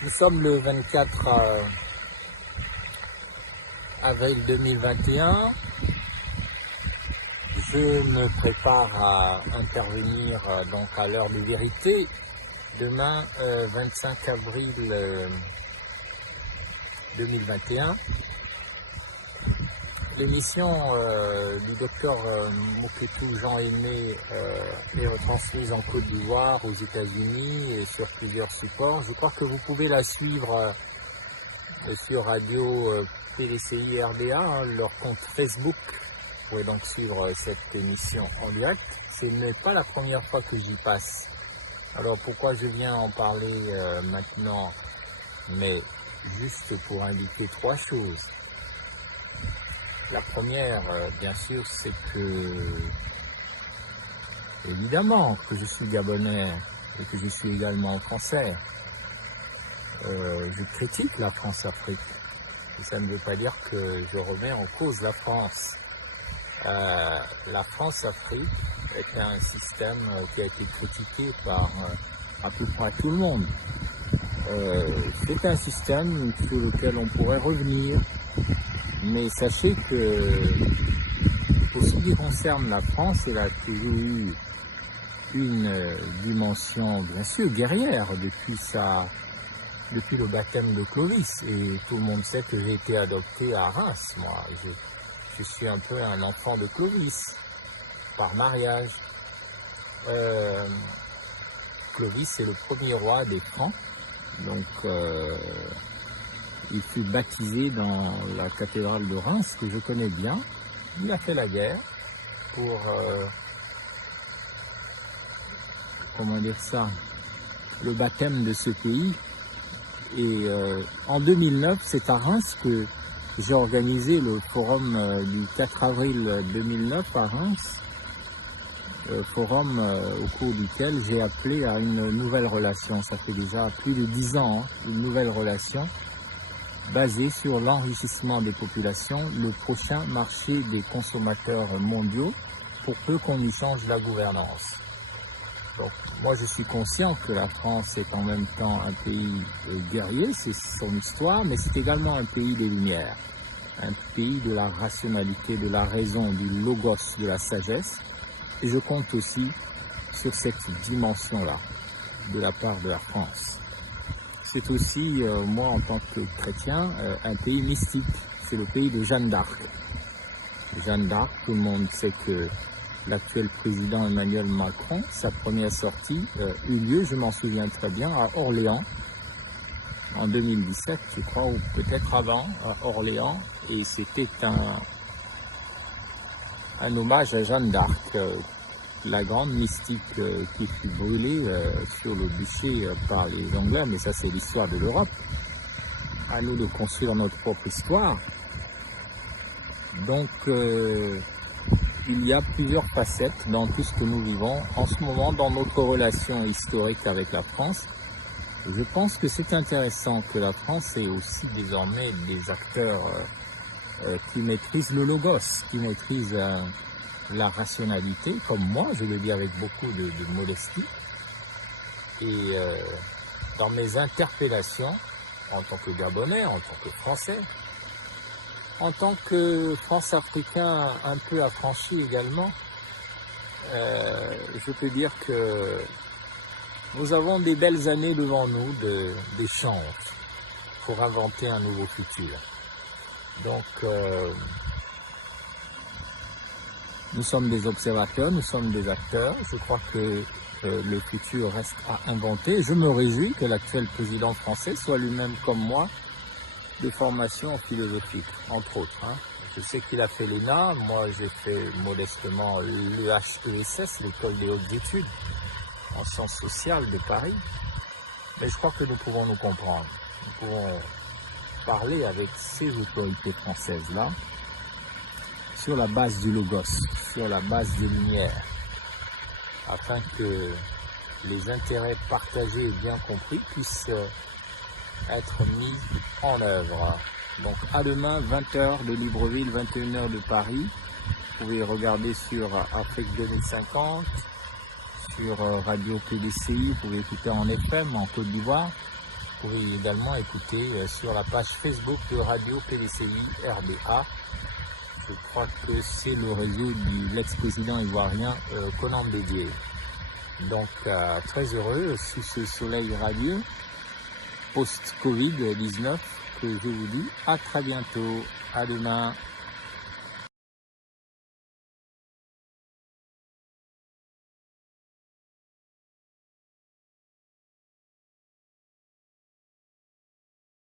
Nous sommes le 24 avril 2021. Je me prépare à intervenir donc à l'heure de vérité demain 25 avril 2021. L'émission du docteur Moukétou Jean-Aimé est retransmise en Côte d'Ivoire, aux États-Unis et sur plusieurs supports. Je crois que vous pouvez la suivre sur Radio PDCI RDA, leur compte Facebook. Vous pouvez donc suivre cette émission en direct. Ce n'est pas la première fois que j'y passe. Alors pourquoi je viens en parler maintenant? Mais juste pour indiquer trois choses. La première, bien sûr, c'est que, évidemment, que je suis gabonais et que je suis également français. Je critique la France-Afrique. Et ça ne veut pas dire que je remets en cause la France. La France-Afrique est un système qui a été critiqué par à peu près tout le monde. C'est un système sur lequel on pourrait revenir. Mais sachez que, pour ce qui concerne la France, elle a toujours eu une dimension, bien sûr, guerrière depuis le baptême de Clovis. Et tout le monde sait que j'ai été adopté à Reims, moi. Je suis un peu un enfant de Clovis, par mariage. Clovis est le premier roi des Francs, donc il fut baptisé dans la cathédrale de Reims, que je connais bien. Il a fait la guerre pour, comment dire ça, le baptême de ce pays. Et en 2009, c'est à Reims que j'ai organisé le forum du 4 avril 2009 à Reims. Forum au cours duquel j'ai appelé à une nouvelle relation. Ça fait déjà plus de 10 ans, une nouvelle relation basé sur l'enrichissement des populations, le prochain marché des consommateurs mondiaux, pour peu qu'on y change la gouvernance. Donc, moi, je suis conscient que la France est en même temps un pays guerrier, c'est son histoire, mais c'est également un pays des Lumières, un pays de la rationalité, de la raison, du logos, de la sagesse. Et je compte aussi sur cette dimension-là, de la part de la France. C'est aussi, moi en tant que chrétien, un pays mystique. C'est le pays de Jeanne d'Arc. Jeanne d'Arc, tout le monde sait que l'actuel président Emmanuel Macron, sa première sortie eut lieu, je m'en souviens très bien, à Orléans, en 2017, je crois, ou peut-être avant, à Orléans. Et c'était un hommage à Jeanne d'Arc, la grande mystique qui fut brûlée sur le bûcher par les Anglais, mais ça c'est l'histoire de l'Europe. À nous de construire notre propre histoire. Donc il y a plusieurs facettes dans tout ce que nous vivons en ce moment dans notre relation historique avec la France. Je pense que c'est intéressant que la France ait aussi désormais des acteurs qui maîtrisent le logos, qui maîtrisent la rationalité, comme moi, je le dis avec beaucoup de modestie. Et dans mes interpellations, en tant que Gabonais, en tant que Français, en tant que France-Africain un peu affranchi également, je peux dire que nous avons des belles années devant nous d'échanges pour inventer un nouveau futur. Donc, nous sommes des observateurs, nous sommes des acteurs. Je crois que le futur reste à inventer. Je me réjouis que l'actuel président français soit lui-même, comme moi, de formation philosophique, entre autres. Je sais qu'il a fait l'ENA, moi j'ai fait modestement l'EHESS, l'École des hautes études en sciences sociales de Paris. Mais je crois que nous pouvons nous comprendre. Nous pouvons parler avec ces autorités françaises-là sur la base du logos, sur la base des lumières, afin que les intérêts partagés et bien compris puissent être mis en œuvre. Donc à demain, 20h de Libreville, 21h de Paris. Vous pouvez regarder sur Afrique 2050, sur Radio PDCI, vous pouvez écouter en FM en Côte d'Ivoire. pouvez également écouter sur la page Facebook de Radio PDCI RDA. Je crois que c'est le réseau de l'ex-président ivoirien Konan Bédié. Donc très heureux sous ce soleil radieux post-Covid-19 que je vous dis à très bientôt, à demain.